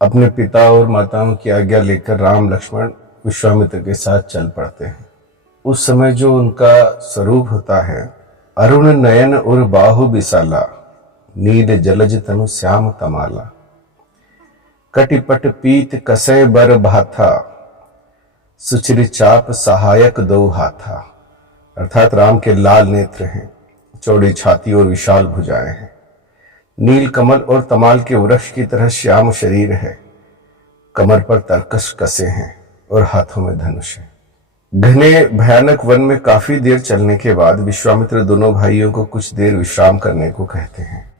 अपने पिता और माताओं की आज्ञा लेकर राम लक्ष्मण विश्वामित्र के साथ चल पड़ते हैं। उस समय जो उनका स्वरूप होता है, अरुण नयन और बाहु विशाला, नील जलज तनु श्याम तमाला, कटिपट पीत कसय बर भाथा, सुचिर चाप सहायक दो हाथा। अर्थात राम के लाल नेत्र हैं, चौड़ी छाती और विशाल भुजाएं हैं, नील कमल और तमाल के वृक्ष की तरह श्याम शरीर है, कमर पर तरकश कसे हैं और हाथों में धनुष है। घने भयानक वन में काफी देर चलने के बाद विश्वामित्र दोनों भाइयों को कुछ देर विश्राम करने को कहते हैं।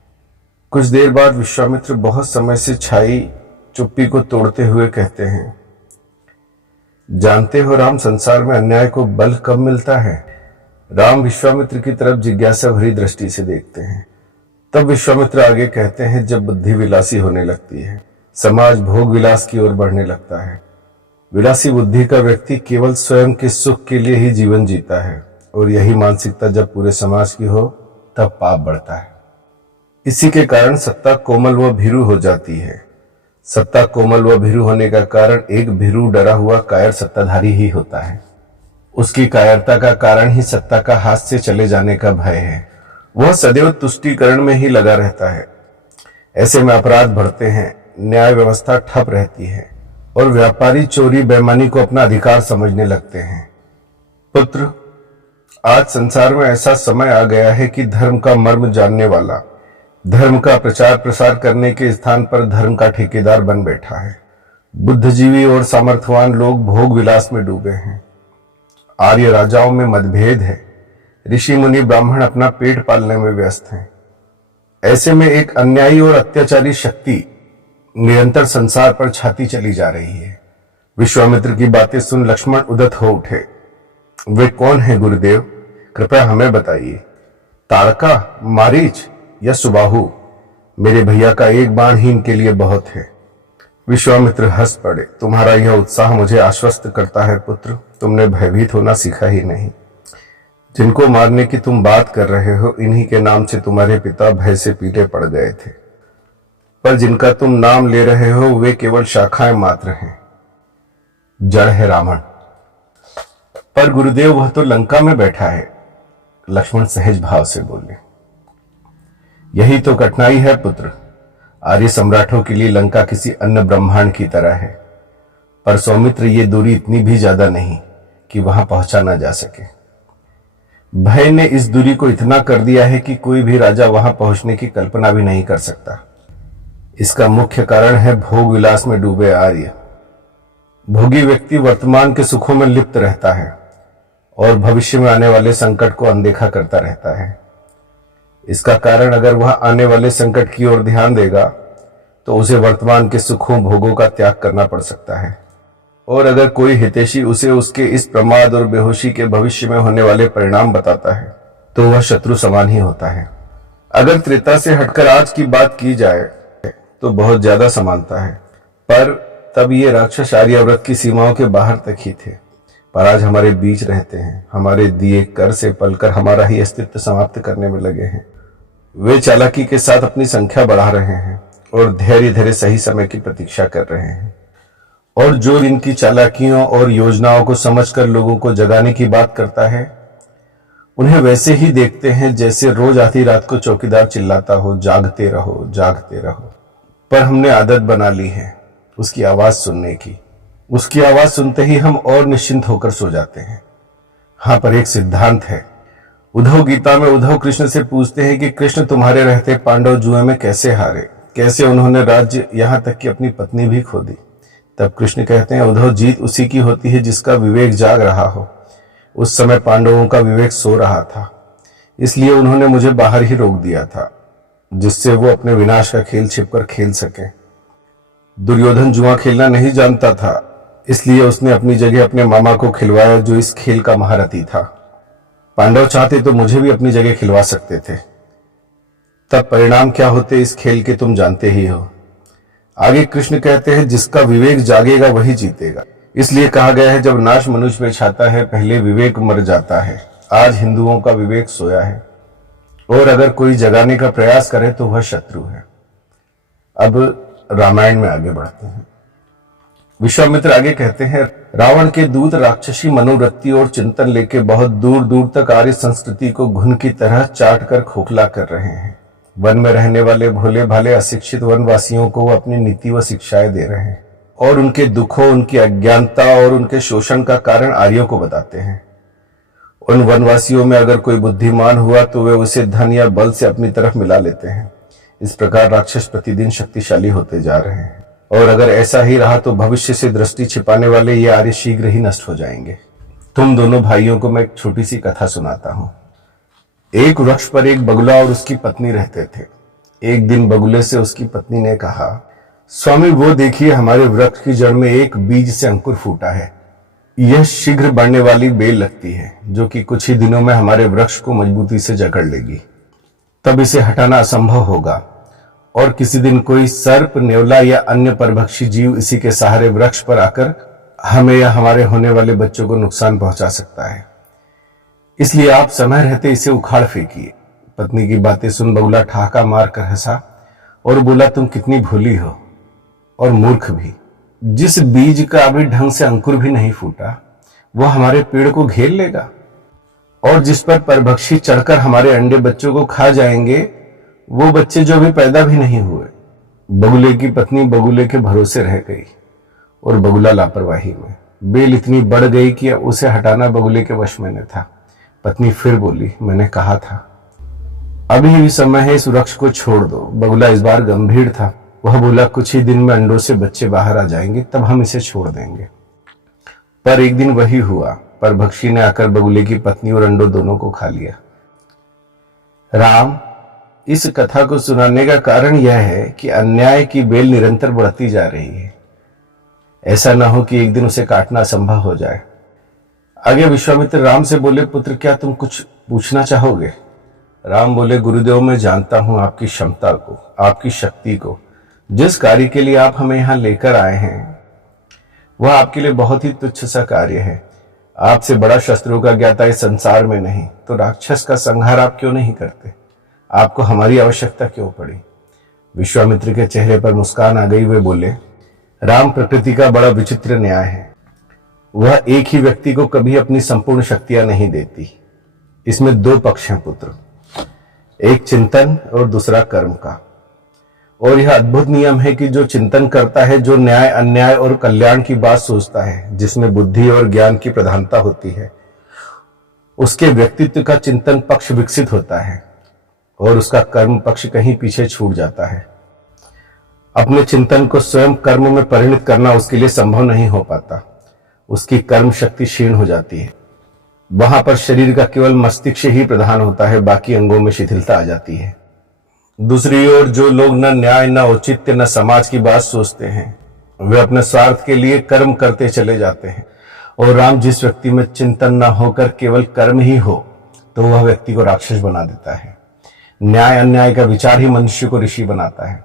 कुछ देर बाद विश्वामित्र बहुत समय से छाई चुप्पी को तोड़ते हुए कहते हैं, जानते हो राम, संसार में अन्याय को बल कब मिलता है? राम विश्वामित्र की तरफ जिज्ञासा भरी दृष्टि से देखते हैं। तब विश्वामित्र आगे कहते हैं, जब बुद्धि विलासी होने लगती है, समाज भोग विलास की ओर बढ़ने लगता है। विलासी बुद्धि का व्यक्ति केवल स्वयं के सुख के लिए ही जीवन जीता है, और यही मानसिकता जब पूरे समाज की हो तब पाप बढ़ता है। इसी के कारण सत्ता कोमल व भीरू हो जाती है। सत्ता कोमल व भीरू होने का कारण एक भीरू डरा हुआ कायर सत्ताधारी ही होता है। उसकी कायरता का कारण ही सत्ता का हाथ से चले जाने का भय है। वह सदैव तुष्टीकरण में ही लगा रहता है। ऐसे में अपराध बढ़ते हैं, न्याय व्यवस्था ठप रहती है और व्यापारी चोरी बेईमानी को अपना अधिकार समझने लगते हैं। पुत्र, आज संसार में ऐसा समय आ गया है कि धर्म का मर्म जानने वाला धर्म का प्रचार प्रसार करने के स्थान पर धर्म का ठेकेदार बन बैठा है। बुद्धिजीवी और सामर्थ्यवान लोग भोग विलास में डूबे हैं। आर्य राजाओं में मतभेद है। ऋषि मुनि ब्राह्मण अपना पेट पालने में व्यस्त हैं। ऐसे में एक अन्यायी और अत्याचारी शक्ति निरंतर संसार पर छाती चली जा रही है। विश्वामित्र की बातें सुन लक्ष्मण उद्यत हो उठे। वे कौन है गुरुदेव? कृपया हमें बताइए। ताड़का, मारीच या सुबाहु? मेरे भैया का एक बाण ही इनके लिए बहुत है। विश्वामित्र हंस पड़े। तुम्हारा यह उत्साह मुझे आश्वस्त करता है पुत्र। तुमने भयभीत होना सीखा ही नहीं। जिनको मारने की तुम बात कर रहे हो, इन्हीं के नाम से तुम्हारे पिता भय से पीले पड़ गए थे। पर जिनका तुम नाम ले रहे हो वे केवल शाखाएं मात्र हैं। जड़ है रावण। पर गुरुदेव, वह तो लंका में बैठा है। लक्ष्मण सहज भाव से बोले। यही तो कठिनाई है पुत्र। आर्य सम्राटों के लिए लंका किसी अन्य ब्रह्मांड की तरह है। पर सौमित्र, ये दूरी इतनी भी ज्यादा नहीं कि वहां पहुंचा ना जा सके। भय ने इस दूरी को इतना कर दिया है कि कोई भी राजा वहां पहुंचने की कल्पना भी नहीं कर सकता। इसका मुख्य कारण है भोग विलास में डूबे आर्य। भोगी व्यक्ति वर्तमान के सुखों में लिप्त रहता है और भविष्य में आने वाले संकट को अनदेखा करता रहता है। इसका कारण, अगर वह आने वाले संकट की ओर ध्यान देगा तो उसे वर्तमान के सुखों भोगों का त्याग करना पड़ सकता है। और अगर कोई हितैषी उसे उसके इस प्रमाद और बेहोशी के भविष्य में होने वाले परिणाम बताता है तो वह शत्रु समान ही होता है। अगर त्रेता से हटकर आज की बात की जाए तो बहुत ज्यादा समानता है। पर तब ये राक्षस आर्याव्रत की सीमाओं के बाहर तक ही थे। पर आज हमारे बीच रहते हैं। हमारे दिए कर से पलकर हमारा ही अस्तित्व समाप्त करने में लगे हैं। वे चालाकी के साथ अपनी संख्या बढ़ा रहे हैं और धैर्य धैर्य सही समय की प्रतीक्षा कर रहे हैं। और जो इनकी चालाकियों और योजनाओं को समझकर लोगों को जगाने की बात करता है, उन्हें वैसे ही देखते हैं जैसे रोज आधी रात को चौकीदार चिल्लाता हो, जागते रहो, जागते रहो। पर हमने आदत बना ली है उसकी आवाज सुनने की। उसकी आवाज सुनते ही हम और निश्चिंत होकर सो जाते हैं। हाँ, पर एक सिद्धांत है। उद्धव गीता में उद्धव कृष्ण से पूछते हैं कि कृष्ण, तुम्हारे रहते पांडव जुए में कैसे हारे, कैसे उन्होंने राज्य, यहां तक कि अपनी पत्नी भी खो दी। तब कृष्ण कहते हैं, उद्धव, जीत उसी की होती है जिसका विवेक जाग रहा हो। उस समय पांडवों का विवेक सो रहा था, इसलिए उन्होंने मुझे बाहर ही रोक दिया था, जिससे वो अपने विनाश का खेल छिपकर खेल सके। दुर्योधन जुआ खेलना नहीं जानता था, इसलिए उसने अपनी जगह अपने मामा को खिलवाया जो इस खेल का महारथी था। पांडव चाहते तो मुझे भी अपनी जगह खिलवा सकते थे। तब परिणाम क्या होते इस खेल के तुम जानते ही हो। आगे कृष्ण कहते हैं, जिसका विवेक जागेगा वही जीतेगा। इसलिए कहा गया है, जब नाश मनुष्य में छाता है पहले विवेक मर जाता है। आज हिंदुओं का विवेक सोया है और अगर कोई जगाने का प्रयास करे तो वह शत्रु है। अब रामायण में आगे बढ़ते हैं। विश्वामित्र आगे कहते हैं, रावण के दूत राक्षसी मनोवृत्ति और चिंतन लेके बहुत दूर दूर तक आर्य संस्कृति को घुन की तरह चाट कर खोखला कर रहे हैं। वन में रहने वाले भोले भाले अशिक्षित वनवासियों को वो अपनी नीति व शिक्षाएं दे रहे हैं और उनके दुखों, उनकी अज्ञानता और उनके शोषण का कारण आर्यों को बताते हैं। उन वनवासियों में अगर कोई बुद्धिमान हुआ तो वे उसे धन या बल से अपनी तरफ मिला लेते हैं। इस प्रकार राक्षस प्रतिदिन शक्तिशाली होते जा रहे हैं और अगर ऐसा ही रहा तो भविष्य से दृष्टि छिपाने वाले ये आर्य शीघ्र ही नष्ट हो जाएंगे। तुम दोनों भाइयों को मैं एक छोटी सी कथा सुनाता हूं। एक वृक्ष पर एक बगुला और उसकी पत्नी रहते थे। एक दिन बगुले से उसकी पत्नी ने कहा, स्वामी वो देखिए, हमारे वृक्ष की जड़ में एक बीज से अंकुर फूटा है। यह शीघ्र बढ़ने वाली बेल लगती है जो कि कुछ ही दिनों में हमारे वृक्ष को मजबूती से जकड़ लेगी। तब इसे हटाना असंभव होगा और किसी दिन कोई सर्प, नेवला या अन्य परभक्षी जीव इसी के सहारे वृक्ष पर आकर हमें या हमारे होने वाले बच्चों को नुकसान पहुंचा सकता है। इसलिए आप समय रहते इसे उखाड़ फेंकिए। पत्नी की बातें सुन बगुला ठहाका मार कर हंसा और बोला, तुम कितनी भोली हो और मूर्ख भी। जिस बीज का अभी ढंग से अंकुर भी नहीं फूटा वह हमारे पेड़ को घेर लेगा और जिस पर परभक्षी चढ़कर हमारे अंडे बच्चों को खा जाएंगे वो बच्चे जो अभी पैदा भी नहीं हुए। बगुले की पत्नी बगुले के भरोसे रह गई और बगुला लापरवाही में। बेल इतनी बढ़ गई कि उसे हटाना बगुले के वश में न था। पत्नी फिर बोली, मैंने कहा था अभी भी समय है, इस वृक्ष को छोड़ दो। बगुला इस बार गंभीर था। वह बोला, कुछ ही दिन में अंडों से बच्चे बाहर आ जाएंगे, तब हम इसे छोड़ देंगे। पर एक दिन वही हुआ। परभक्षी ने आकर बगुले की पत्नी और अंडों दोनों को खा लिया। राम, इस कथा को सुनाने का कारण यह है कि अन्याय की बेल निरंतर बढ़ती जा रही है। ऐसा न हो कि एक दिन उसे काटना असंभव हो जाए। आगे विश्वामित्र राम से बोले, पुत्र क्या तुम कुछ पूछना चाहोगे? राम बोले, गुरुदेव मैं जानता हूं आपकी क्षमता को, आपकी शक्ति को। जिस कार्य के लिए आप हमें यहां लेकर आए हैं वह आपके लिए बहुत ही तुच्छ सा कार्य है। आपसे बड़ा शस्त्रों का ज्ञाता इस संसार में नहीं, तो राक्षस का संहार आप क्यों नहीं करते? आपको हमारी आवश्यकता क्यों पड़ी? विश्वामित्र के चेहरे पर मुस्कान आ गई। वे बोले, राम, प्रकृति का बड़ा विचित्र न्याय है। वह एक ही व्यक्ति को कभी अपनी संपूर्ण शक्तियां नहीं देती। इसमें दो पक्ष हैं पुत्र, एक चिंतन और दूसरा कर्म का। और यह अद्भुत नियम है कि जो चिंतन करता है, जो न्याय, अन्याय और कल्याण की बात सोचता है, जिसमें बुद्धि और ज्ञान की प्रधानता होती है, उसके व्यक्तित्व का चिंतन पक्ष विकसित होता है और उसका कर्म पक्ष कहीं पीछे छूट जाता है। अपने चिंतन को स्वयं कर्म में परिणत करना उसके लिए संभव नहीं हो पाता। उसकी कर्म शक्ति क्षीण हो जाती है। वहां पर शरीर का केवल मस्तिष्क ही प्रधान होता है, बाकी अंगों में शिथिलता आ जाती है। दूसरी ओर जो लोग न न्याय, न औचित्य, न समाज की बात सोचते हैं, वे अपने स्वार्थ के लिए कर्म करते चले जाते हैं। और राम, जिस व्यक्ति में चिंतन न होकर केवल कर्म ही हो तो वह व्यक्ति को राक्षस बना देता है। न्याय अन्याय का विचार ही मनुष्य को ऋषि बनाता है।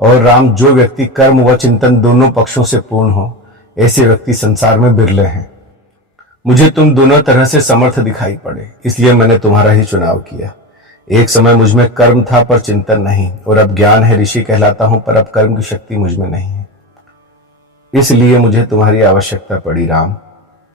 और राम, जो व्यक्ति कर्म व चिंतन दोनों पक्षों से पूर्ण हो, ऐसे व्यक्ति संसार में बिरले हैं। मुझे तुम दोनों तरह से समर्थ दिखाई पड़े, इसलिए मैंने तुम्हारा ही चुनाव किया। एक समय मुझ में कर्म था पर चिंतन नहीं, और अब ज्ञान है, ऋषि कहलाता हूं, पर अब कर्म की शक्ति मुझ में नहीं है। इसलिए मुझे तुम्हारी आवश्यकता पड़ी राम।